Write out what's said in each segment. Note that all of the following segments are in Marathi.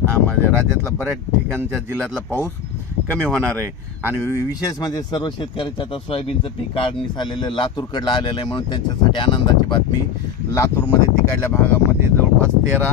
म्हणजे राज्यातला बऱ्याच ठिकाणच्या जिल्ह्यातला पाऊस कमी होणार आहे. आणि विशेष म्हणजे सर्व शेतकऱ्याच्या आता सोयाबीनचं पीक काढणीस आलेलं लातूरकडलं आलेलं आहे म्हणून त्यांच्यासाठी आनंदाची बातमी. लातूरमध्ये तिकडल्या भागामध्ये जवळपास तेरा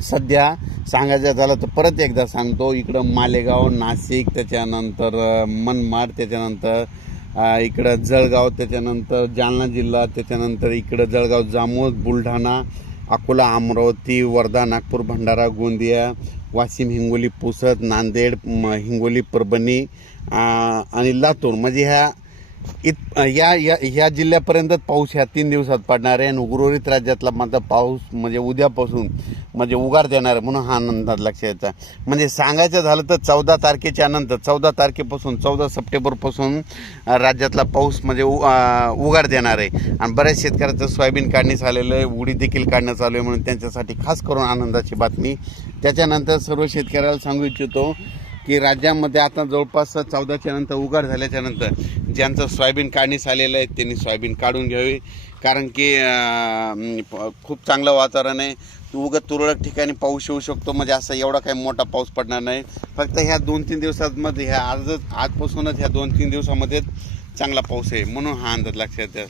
सध्या सांगायचं झालं तर परत एकदा सांगतो इकडं मालेगाव नाशिक त्याच्यानंतर मनमाड त्याच्यानंतर इकडं जळगाव त्याच्यानंतर जालना जिल्हा त्याच्यानंतर इकडं जळगाव जामोद बुलढाणा अकोला अमरावती वर्धा नागपूर भंडारा गोंदिया वाशिम हिंगोली पुसद नांदेड हिंगोली परभणी आणि लातूर. म्हणजे ह्या इत या या ह्या जिल्ह्यापर्यंतच पाऊस ह्या तीन दिवसात पडणार आहे आणि उर्वरित राज्यातला मात्र पाऊस म्हणजे उद्यापासून म्हणजे उगार देणार आहे म्हणून हा आनंदात लक्षात यायचा म्हणजे सांगायचं झालं तर चौदा तारखेच्या नंतर चौदा तारखेपासून चौदा सप्टेंबरपासून राज्यातला पाऊस म्हणजे उ- उगार देणार आहे. आणि बऱ्याच शेतकऱ्याचं सोयाबीन काढणी झालेलं आहे उडी देखील काढणं चालू आहे म्हणून त्यांच्यासाठी खास करून आनंदाची बातमी. त्याच्यानंतर सर्व शेतकऱ्याला सांगू इच्छितो की राज्यामध्ये आता जवळपास चौदाच्या नंतर उघड झाल्याच्यानंतर ज्यांचं सोयाबीन काढणीस आलेलं आहे त्यांनी सोयाबीन काढून घ्यावी. कारण की खूप चांगलं वातावरण आहे. उगत तुरळक ठिकाणी पाऊस येऊ शकतो. म्हणजे असं एवढा काही मोठा पाऊस पडणार नाही. फक्त ह्या दोन तीन दिवसांमध्ये ह्या आजच आजपासूनच ह्या दोन तीन दिवसामध्येच चांगला पाऊस आहे. म्हणून हा अंदाज लक्षात द्या